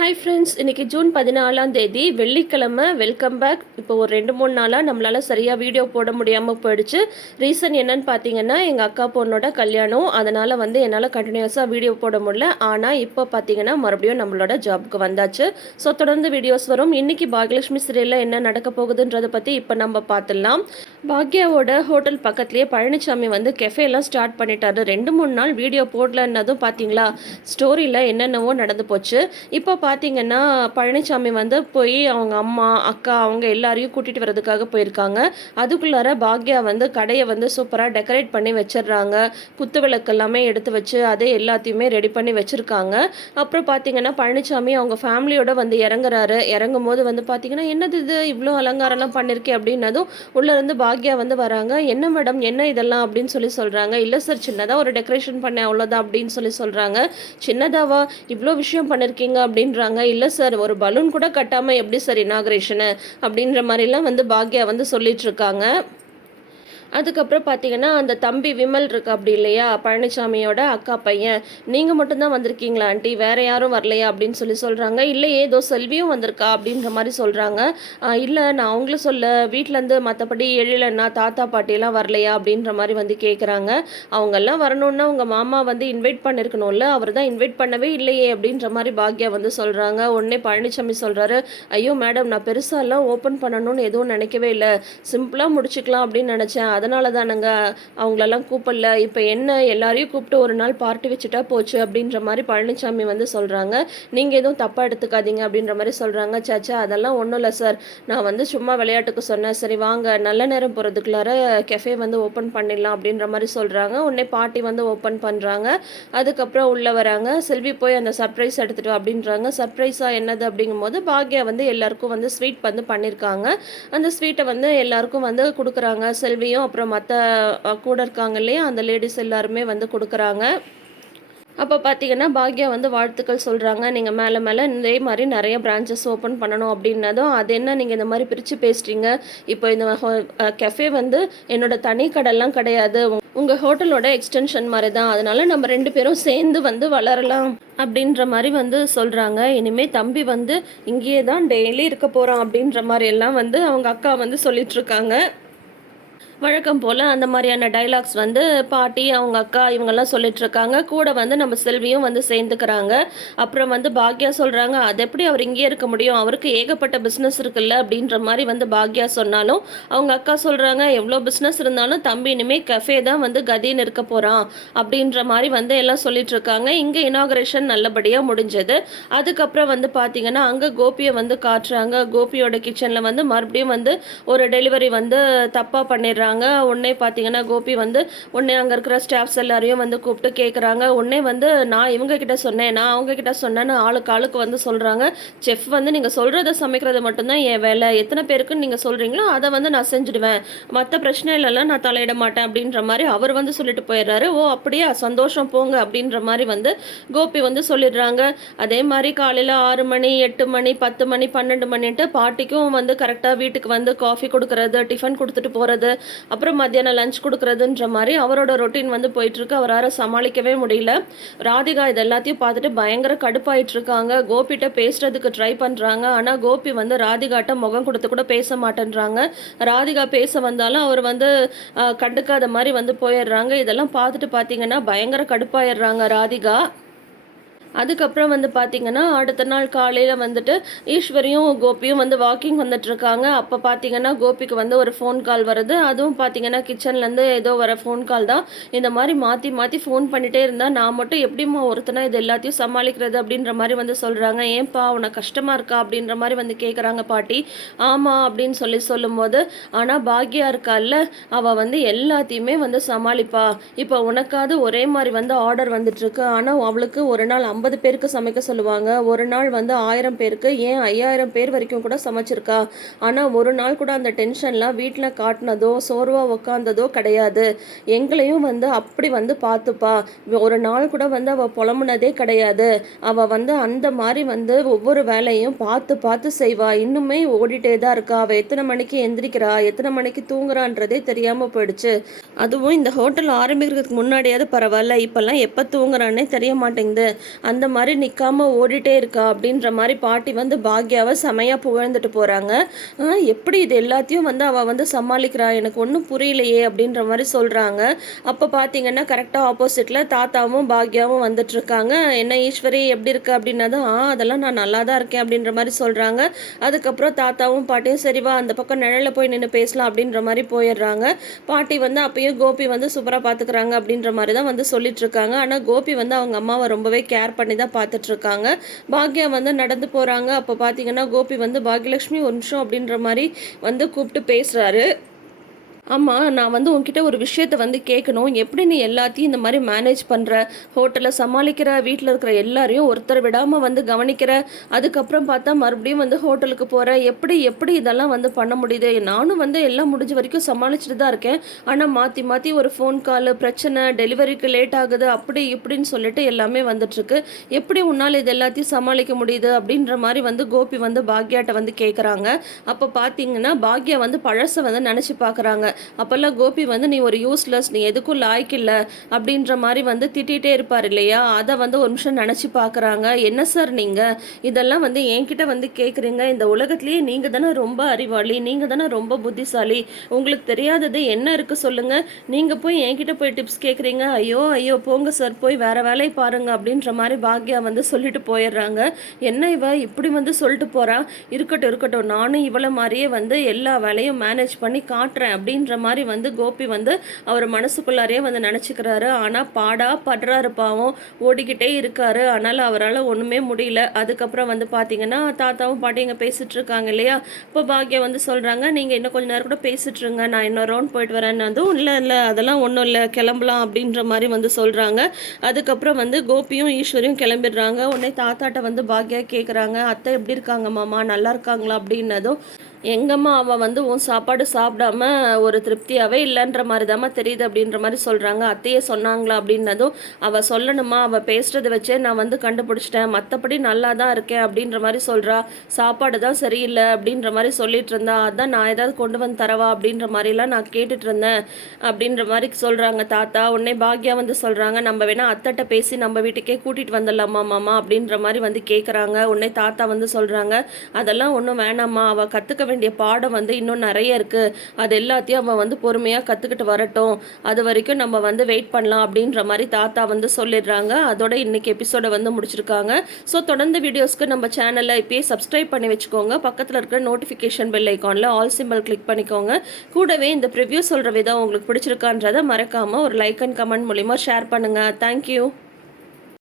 Hi friends, இன்றைக்கி June 14ஆம் தேதி வெள்ளிக்கிழமை. Welcome back. இப்போ ஒரு 2-3 நாளாக நம்மளால் சரியாக வீடியோ போட முடியாமல் போயிடுச்சு. ரீசன் என்னன்னு பார்த்தீங்கன்னா, எங்கள் அக்கா பொண்ணோட கல்யாணம். அதனால் என்னால் கண்டினியூஸாக வீடியோ போட முடியல. ஆனால் இப்போ பார்த்தீங்கன்னா மறுபடியும் நம்மளோட ஜாப்க்கு வந்தாச்சு. ஸோ தொடர்ந்து வீடியோஸ் வரும். இன்றைக்கி பாக்யலட்சுமி சீரியலில் என்ன நடக்க போகுதுன்றதை பற்றி இப்போ நம்ம பார்த்துடலாம். பாக்யாவோட ஹோட்டல் பக்கத்துலேயே பழனிசாமி கெஃபேலாம் ஸ்டார்ட் பண்ணிட்டாரு. 2-3 நாள் வீடியோ போடலன்னதும் பார்த்தீங்களா, ஸ்டோரியில் என்னென்னவோ நடந்து போச்சு. இப்போ பார்த்தீங்கன்னா பழனிசாமி போய் அவங்க அம்மா அக்கா அவங்க எல்லாரையும் கூட்டிகிட்டு வரதுக்காக போயிருக்காங்க. அதுக்குள்ளார பாக்யா கடையை சூப்பராக டெக்கரேட் பண்ணி வச்சிடுறாங்க. குத்து விளக்கு எல்லாமே எடுத்து வச்சு அதே எல்லாத்தையுமே ரெடி பண்ணி வச்சுருக்காங்க. அப்புறம் பார்த்தீங்கன்னா பழனிசாமி அவங்க ஃபேமிலியோட இறங்குறாரு. இறங்கும் போது பார்த்தீங்கன்னா என்னது இது இவ்வளோ அலங்காரம்லாம் பண்ணியிருக்கேன் அப்படின்னதும் உள்ளேருந்து பாக்யா வராங்க. என்ன மேடம் என்ன இதெல்லாம் அப்படின்னு சொல்கிறாங்க. இல்லை சார், சின்னதாக ஒரு டெக்கரேஷன் பண்ணேன் அவ்வளோதான் அப்படின்னு சொல்கிறாங்க. சின்னதாவா இவ்வளோ விஷயம் பண்ணியிருக்கீங்க அப்படின்னு இல்லை சார், ஒரு பலூன் கூட கட்டாமல் எப்படி சார் இனாகிரேஷனு அப்படின்ற மாதிரிலாம் பாக்யா சொல்லிட்டு இருக்காங்க. அதுக்கப்புறம் பார்த்தீங்கன்னா அந்த தம்பி விமல் இருக்கு அப்படி இல்லையா, பழனிசாமியோட அக்கா பையன், நீங்கள் மட்டும்தான் வந்திருக்கீங்களா ஆண்டி, வேறு யாரும் வரலையா அப்படின்னு சொல்கிறாங்க. இல்லை ஏதோ செல்வியும் வந்திருக்கா அப்படின்ற மாதிரி சொல்கிறாங்க. இல்லை நான் அவங்களும் சொல்ல, வீட்டிலேருந்து மற்றபடி எழிலண்ணா தாத்தா பாட்டியெல்லாம் வரலையா அப்படின்ற மாதிரி கேட்குறாங்க. அவங்கெல்லாம் வரணுன்னா உங்கள் மாமா இன்வைட் பண்ணியிருக்கணும்ல, அவர் தான் இன்வைட் பண்ணவே இல்லையே அப்படின்ற மாதிரி பாக்யா சொல்கிறாங்க. உடனே பழனிசாமி சொல்கிறாரு, ஐயோ மேடம், நான் பெருசாலாம் ஓப்பன் பண்ணணும்னு எதுவும் நினைக்கவே இல்லை, சிம்பிளாக முடிச்சுக்கலாம் அப்படின்னு நினச்சேன், அதனால தானுங்க அவங்களெல்லாம் கூப்பிடல, இப்போ என்ன எல்லாரையும் கூப்பிட்டு ஒரு நாள் பார்ட்டி வச்சுட்டா போச்சு அப்படின்ற மாதிரி பழனிசாமி சொல்கிறாங்க. நீங்கள் எதுவும் தப்பாக எடுத்துக்காதீங்க அப்படின்ற மாதிரி சொல்கிறாங்க. சாச்சா அதெல்லாம் ஒன்றும் இல்லை சார், நான் சும்மா விளையாட்டுக்கு சொன்னேன், சரி வாங்க நல்ல நேரம் போகிறதுக்குள்ளார கெஃபே ஓப்பன் பண்ணிடலாம் அப்படின்ற மாதிரி சொல்கிறாங்க. உடனே பார்ட்டி ஓப்பன் பண்ணுறாங்க. அதுக்கப்புறம் உள்ளே வராங்க. செல்வி போய் அந்த சர்ப்ரைஸ் எடுத்துகிட்டு அப்படின்றாங்க. சர்ப்ரைஸாக என்னது அப்படிங்கும்போது பாக்யா எல்லாருக்கும் ஸ்வீட் பண்ணியிருக்காங்க. அந்த ஸ்வீட்டை எல்லாருக்கும் கொடுக்குறாங்க. செல்வியும் அப்புறம் மற்ற கூட இருக்காங்க இல்லையா அந்த லேடிஸ் எல்லாருமே கொடுக்குறாங்க. அப்போ பார்த்தீங்கன்னா பாக்யா வாழ்த்துக்கள் சொல்கிறாங்க. நீங்கள் மேலே மேலே இதே மாதிரி நிறைய பிரான்ச்சஸ் ஓப்பன் பண்ணணும் அப்படின்னதும், அது என்ன நீங்கள் இந்த மாதிரி பிரித்து பேசுகிறீங்க, இப்போ இந்த கெஃபே என்னோட தனி கடைலாம் கிடையாது, உங்கள் ஹோட்டலோட எக்ஸ்டென்ஷன் மாதிரி தான், அதனால நம்ம 2 பேரும் சேர்ந்து வளரலாம் அப்படின்ற மாதிரி சொல்கிறாங்க. இனிமேல் தம்பி இங்கேயே தான் டெய்லி இருக்க போகிறான் அப்படின்ற மாதிரி எல்லாம் அவங்க அக்கா சொல்லிகிட்ருக்காங்க. வழக்கம் போல் அந்த மாதிரியான டைலாக்ஸ் பாட்டி அவங்க அக்கா இவங்கெல்லாம் சொல்லிட்டுருக்காங்க. கூட நம்ம செல்வியும் சேர்ந்துக்கிறாங்க. அப்புறம் பாக்யா சொல்கிறாங்க, அது எப்படி அவர் இங்கேயே இருக்க முடியும், அவருக்கு ஏகப்பட்ட பிஸ்னஸ் இருக்குல்ல அப்படின்ற மாதிரி பாக்யா சொன்னாலும் அவங்க அக்கா சொல்கிறாங்க, எவ்வளோ பிஸ்னஸ் இருந்தாலும் தம்பி இனிமேல் கஃபே தான் கதின்னு இருக்க போகிறான் அப்படின்ற மாதிரி எல்லாம் சொல்லிட்டுருக்காங்க. இங்கே இனாகரேஷன் நல்லபடியாக முடிஞ்சது. அதுக்கப்புறம் பார்த்தீங்கன்னா அங்கே கோபியை காட்டுறாங்க. கோபியோட கிச்சனில் மறுபடியும் ஒரு டெலிவரி தப்பாக பண்ணிடுறாங்க. உடனே பார்த்தீங்கன்னா கோபி உடனே அங்கே இருக்கிற ஸ்டாஃப்ஸ் எல்லாரையும் கூப்பிட்டு கேட்குறாங்க. உடனே நான் இவங்க கிட்ட சொன்னேன், நான் அவங்க கிட்ட சொன்னேன்னு ஆளுக்கு சொல்கிறாங்க. செஃப் நீங்கள் சொல்கிறத சமைக்கிறது மட்டும்தான் என் வேலை, எத்தனை பேருக்குன்னு நீங்கள் சொல்கிறீங்களோ அதை நான் செஞ்சுடுவேன், மற்ற பிரச்சனையிலலாம் நான் தலையிட மாட்டேன் அப்படின்ற மாதிரி அவர் சொல்லிட்டு போயிடுறாரு. ஓ அப்படியா, சந்தோஷம் போங்க அப்படின்ற மாதிரி கோபி சொல்லிடுறாங்க. அதே மாதிரி காலையில் 6 மணி 8 மணி 10 மணி 12 மணின்ட்டு பாட்டிக்கும் கரெக்டாக வீட்டுக்கு காஃபி கொடுக்குறது, டிஃபன் கொடுத்துட்டு போகிறது, அப்புறம் மத்தியானம் லஞ்ச் கொடுக்குறதுன்ற மாதிரி அவரோட ரொட்டீன் போயிட்டுருக்கு. அவரால் சமாளிக்கவே முடியல. ராதிகா இது எல்லாத்தையும் பார்த்துட்டு பயங்கர கடுப்பாயிட்டு இருக்காங்க. கோபிகிட்ட பேசுறதுக்கு ட்ரை பண்ணுறாங்க. ஆனால் கோபி ராதிகாட்ட முகம் கொடுத்து கூட பேச மாட்டேன்றாங்க. ராதிகா பேச வந்தாலும் அவர் கண்டுக்காத மாதிரி போயிடுறாங்க. இதெல்லாம் பார்த்துட்டு பார்த்தீங்கன்னா பயங்கர கடுப்பாயிடுறாங்க ராதிகா. அதுக்கப்புறம் பார்த்தீங்கன்னா அடுத்த நாள் காலையில் ஈஸ்வரியும் கோபியும் வாக்கிங் வந்துட்டுருக்காங்க. அப்போ பார்த்தீங்கன்னா கோபிக்கு ஒரு ஃபோன் கால் வருது. அதுவும் பார்த்தீங்கன்னா கிச்சன்லேருந்து ஏதோ வர ஃபோன் கால் தான். இந்த மாதிரி மாற்றி மாற்றி ஃபோன் பண்ணிகிட்டே இருந்தால் நான் மட்டும் எப்படிம்மா ஒருத்தனா இது எல்லாத்தையும் சமாளிக்கிறது அப்படின்ற மாதிரி சொல்கிறாங்க. ஏன்பா உனக்கு கஷ்டமாக இருக்கா அப்படின்ற மாதிரி கேட்குறாங்க பாட்டி. ஆமாம் அப்படின்னு சொல்லும்போது, ஆனால் பாக்யா இருக்கால்ல அவள் எல்லாத்தையுமே சமாளிப்பா. இப்போ உனக்காவது ஒரே மாதிரி ஆர்டர் வந்துட்டுருக்கு. ஆனால் அவளுக்கு ஒரு நாள் 50 பேருக்கு சமைக்க சொல்லுவாங்க, ஒரு நாள் 1000 பேருக்கு, ஏன் 5000 பேர் வரைக்கும் கூட சமைச்சிருக்கா. ஆனால் ஒரு நாள் கூட அந்த டென்ஷன்லாம் வீட்டில் காட்டினதோ சோர்வாக உக்காந்ததோ கிடையாது. எங்களையும் அப்படி பார்த்துப்பா. ஒரு நாள் கூட அவள் புலம்புனதே கிடையாது. அவள் அந்த மாதிரி ஒவ்வொரு வேலையும் பார்த்து பார்த்து செய்வா. இன்னுமே ஓடிட்டே தான் இருக்கா. அவள் எத்தனை மணிக்கு எந்திரிக்கிறா எத்தனை மணிக்கு தூங்குறான்றதே தெரியாமல் போயிடுச்சு. அதுவும் இந்த ஹோட்டல் ஆரம்பிக்கிறதுக்கு முன்னாடியாவது பரவாயில்ல, இப்போல்லாம் எப்போ தூங்குறான்னே தெரிய மாட்டேங்குது. அந்த மாதிரி நிற்காம ஓடிட்டே இருக்கா அப்படின்ற மாதிரி பாட்டி வந்து பாக்யாவை செமையாக புகழ்ந்துட்டு போகிறாங்க. எப்படி இது எல்லாத்தையும் வந்து அவள் வந்து சமாளிக்கிறா, எனக்கு ஒன்றும் புரியலையே அப்படின்ற மாதிரி சொல்கிறாங்க. அப்போ பார்த்தீங்கன்னா கரெக்டாக ஆப்போசிட்டில் தாத்தாவும் பாக்யாவும் வந்துட்டுருக்காங்க. என்ன ஈஸ்வரி எப்படி இருக்கு அப்படின்னதும், அதெல்லாம் நான் நல்லா தான் இருக்கேன் அப்படின்ற மாதிரி சொல்கிறாங்க. அதுக்கப்புறம் தாத்தாவும் பாட்டியும் சரிவா அந்த பக்கம் நிழலில் போய் நின்று பேசலாம் அப்படின்ற மாதிரி போயிடுறாங்க. பாட்டி வந்து அப்பயும் கோபி வந்து சூப்பராக பார்த்துக்கிறாங்க அப்படின்ற மாதிரி தான் வந்து சொல்லிட்டு இருக்காங்க. ஆனால் கோபி வந்து அவங்க அம்மாவை ரொம்பவே கேர் பண்ணி தான் பார்த்துட்டு இருக்காங்க. பாக்யா வந்து நடந்து போகிறாங்க. அப்போ பார்த்தீங்கன்னா கோபி வந்து பாக்யலட்சுமி ஒரு நிமிஷம் அப்படின்ற மாதிரி வந்து கூப்பிட்டு பேசுகிறாரு. ஆமாம், நான் வந்து உன்கிட்ட ஒரு விஷயத்த வந்து கேட்கணும். எப்படி நீ எல்லாத்தையும் இந்த மாதிரி மேனேஜ் பண்ணுற, ஹோட்டலை சமாளிக்கிற, வீட்டில் இருக்கிற எல்லாரையும் ஒருத்தர் விடாமல் வந்து கவனிக்கிற, அதுக்கப்புறம் பார்த்தா மறுபடியும் வந்து ஹோட்டலுக்கு போகிற, எப்படி எப்படி இதெல்லாம் வந்து பண்ண முடியுது? நானும் வந்து எல்லாம் முடிஞ்ச வரைக்கும் சமாளிச்சுட்டு தான் இருக்கேன். ஆனால் மாற்றி மாற்றி ஒரு ஃபோன் கால், பிரச்சனை, டெலிவரிக்கு லேட் ஆகுது, அப்படி இப்படின்னு சொல்லிட்டு எல்லாமே வந்துட்டுருக்கு. எப்படி உன்னால் இது எல்லாத்தையும் சமாளிக்க முடியுது அப்படின்ற மாதிரி வந்து கோபி வந்து பாக்யாட்ட வந்து கேட்குறாங்க. அப்போ பார்த்தீங்கன்னா பாக்யா வந்து பழசை வந்து நினச்சி பார்க்குறாங்க. அப்போல்லாம் கோபி வந்து நீ ஒரு யூஸ்லெஸ், நீ எதுக்கும் லாய்க்கு இல்லை அப்படின்ற மாதிரி வந்து திட்டிகிட்டே இருப்பார் இல்லையா, அதை வந்து ஒரு நிமிஷம் நினச்சி பார்க்குறாங்க. என்ன சார் நீங்கள் இதெல்லாம் வந்து என்கிட்ட வந்து கேட்குறீங்க? இந்த உலகத்துலேயே நீங்கள் தானே ரொம்ப அறிவாளி, நீங்கள் தானே ரொம்ப புத்திசாலி, உங்களுக்கு தெரியாதது என்ன இருக்குது சொல்லுங்கள், நீங்கள் போய் என்கிட்ட போய் டிப்ஸ் கேட்குறீங்க? ஐயோ ஐயோ போங்க சார், போய் வேறு வேலையை பாருங்கள் அப்படின்ற மாதிரி பாக்யா வந்து சொல்லிட்டு போயிடுறாங்க. என்ன இவ இப்படி வந்து சொல்லிட்டு போகிறா, இருக்கட்டும் இருக்கட்டும், நானும் இவளை மாதிரியே வந்து எல்லா வேலையும் மேனேஜ் பண்ணி காட்டுறேன் அப்படின்ற மாதிரி வந்து கோபி வந்து அவர் மனசுக்குள்ளாரையே வந்து நினச்சிக்கிறாரு. ஆனால் பாடா படுறாரு பாவம், ஓடிக்கிட்டே இருக்காரு. ஆனால் அவரால் ஒன்றுமே முடியல. அதுக்கப்புறம் வந்து பார்த்தீங்கன்னா தாத்தாவும் பாட்டி இங்கே பேசிகிட்டு இருக்காங்க இல்லையா, இப்போ பாக்யா வந்து சொல்கிறாங்க, நீங்கள் இன்னும் கொஞ்சம் நேரம் கூட பேசிகிட்டு இருங்க, நான் இன்னொரு ரவுண்ட் போயிட்டு வரேன்னு. அதுவும் இல்லை இல்லை அதெல்லாம் ஒன்றும் இல்லை, கிளம்பலாம் அப்படின்ற மாதிரி வந்து சொல்கிறாங்க. அதுக்கப்புறம் வந்து கோபியும் ஈஸ்வரியும் கிளம்பிடுறாங்க. உடனே தாத்தாட்ட வந்து பாக்யா கேட்குறாங்க, அத்தை எப்படி இருக்காங்க மாமா, நல்லா இருக்காங்களா அப்படின்னதும், எங்கம்மா அவள் வந்து உன் சாப்பாடு சாப்பிடாம ஒரு திருப்தியாகவே இல்லைன்ற மாதிரி தாம்மா தெரியுது அப்படின்ற மாதிரி சொல்கிறாங்க. அத்தையே சொன்னாங்களா அப்படின்னதும், அவள் சொல்லணுமா, அவள் பேசுகிறத வச்சே நான் வந்து கண்டுபிடிச்சிட்டேன், மற்றபடி நல்லா தான் இருக்கேன் அப்படின்ற மாதிரி சொல்கிறா, சாப்பாடு தான் சரியில்லை அப்படின்ற மாதிரி சொல்லிட்டு இருந்தா, அதான் நான் ஏதாவது கொண்டு வந்து தரவா அப்படின்ற மாதிரிலாம் நான் கேட்டுட்டு இருந்தேன் அப்படின்ற மாதிரி சொல்கிறாங்க தாத்தா. உடனே பாக்யா வந்து சொல்கிறாங்க, நம்ம வேணால் அத்தைட்ட பேசி நம்ம வீட்டுக்கே கூட்டிகிட்டு வந்துடலாமா மாமா அப்படின்ற மாதிரி வந்து கேட்குறாங்க. உடனே தாத்தா வந்து சொல்கிறாங்க, அதெல்லாம் ஒன்றும் வேணாம்மா, அவள் கற்றுக்க வேண்டிய பாடம் வந்து இன்னும் நிறைய இருக்குது, அது எல்லாத்தையும் அவன் வந்து பொறுமையாக கற்றுக்கிட்டு வரட்டும், அது வரைக்கும் நம்ம வந்து வெயிட் பண்ணலாம் அப்படின்ற மாதிரி தாத்தா வந்து சொல்லிடுறாங்க. அதோட இன்னைக்கு எபிசோடை வந்து முடிச்சிருக்காங்க. ஸோ தொடர்ந்து வீடியோஸ்க்கு நம்ம சேனலை இப்போயே சப்ஸ்கிரைப் பண்ணி வச்சுக்கோங்க. பக்கத்தில் இருக்கிற நோட்டிஃபிகேஷன் பெல் ஐக்கானில் ஆல் சிம்பிள் கிளிக் பண்ணிக்கோங்க. கூடவே இந்த ப்ரிவ்யூ சொல்கிற விதம் உங்களுக்கு பிடிச்சிருக்கான்றதை மறக்காமல் ஒரு லைக் அண்ட் கமெண்ட் மூலிமா ஷேர் பண்ணுங்கள். தேங்க்யூ.